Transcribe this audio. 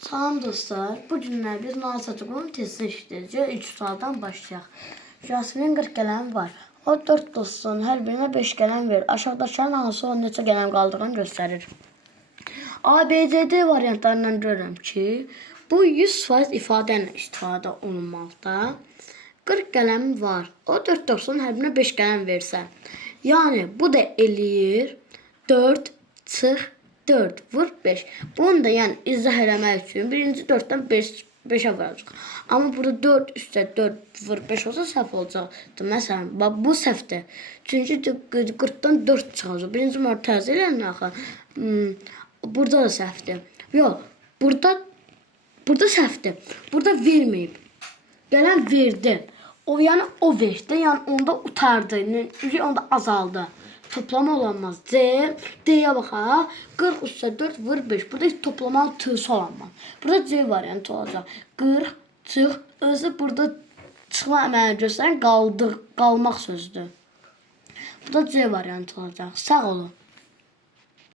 Salam dostlar, bu günlər biz Nazirliyin testini işləyəcək. 3 sualdan başlayaq. Jasminin 40 qələmi var. O 4 dostun hər birinə 5 qələm verir. Aşağıdakıların hansı onun neçə qələm qaldığını göstərir. ABCD variantlarından görürəm ki, bu 100% ifadə ilə istifadə olunmalıdır. 40 qələmi var. O 4 dostun hər birinə 5 qələm versə. Yəni bu da eləyir 4 çıx 4 vur 5. Bunu da yəni izah eləmək üçün birinci 4-dən 5'ə vuracaq. Amma burada 4 üstə 4 vur 5 olsa səhv olacaqdır. Məsələn, bax bu səhvdir. Çünki 40-dan 4 çıxacaq. Birinci mərtəzə ilə axı. Burada da səhvdir. Yox, burada səhvdir. Burada verməyib. Gələn verdi. O yəni o verdi. Yəni onda utardı. Onda azaldı. Toplama olanmaz. D'ye baxa. 40 üstə 4 vur 5. Burada toplamanın t'si olanmaz. Burada C variantı olacaq. 40 çıx. Özü burada çıxma əməli göstərən qalmaq sözüdür. Burada C variantı olacaq. Sağ olun.